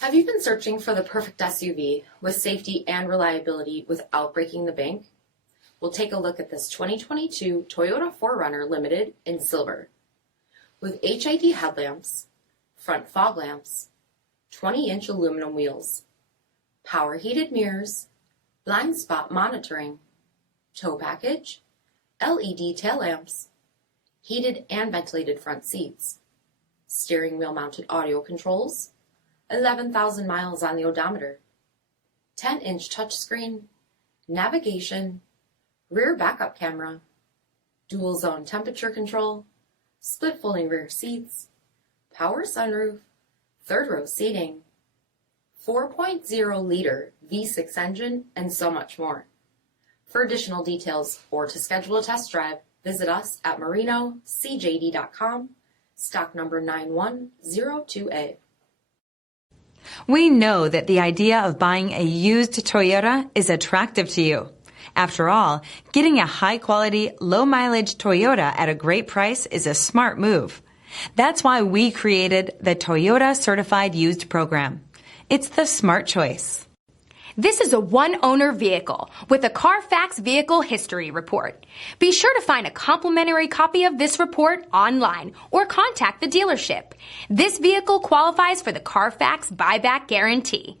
Have you been searching for the perfect SUV with safety and reliability without breaking the bank? We'll take a look at this 2022 Toyota 4Runner Limited in silver. With HID headlamps, front fog lamps, 20-inch aluminum wheels, power heated mirrors, blind spot monitoring, tow package, LED tail lamps, heated and ventilated front seats, steering wheel mounted audio controls, 11,000 miles on the odometer, 10-inch touchscreen, navigation, rear backup camera, dual zone temperature control, split folding rear seats, power sunroof, third row seating, 4.0-liter V6 engine, and so much more. For additional details or to schedule a test drive, visit us at MarinoCJD.com, stock number 9102A. We know that the idea of buying a used Toyota is attractive to you. After all, getting a high-quality, low-mileage Toyota at a great price is a smart move. That's why we created the Toyota Certified Used Program. It's the smart choice. This is a one-owner vehicle with a CARFAX Vehicle History Report. Be sure to find a complimentary copy of this report online or contact the dealership. This vehicle qualifies for the CARFAX Buyback Guarantee.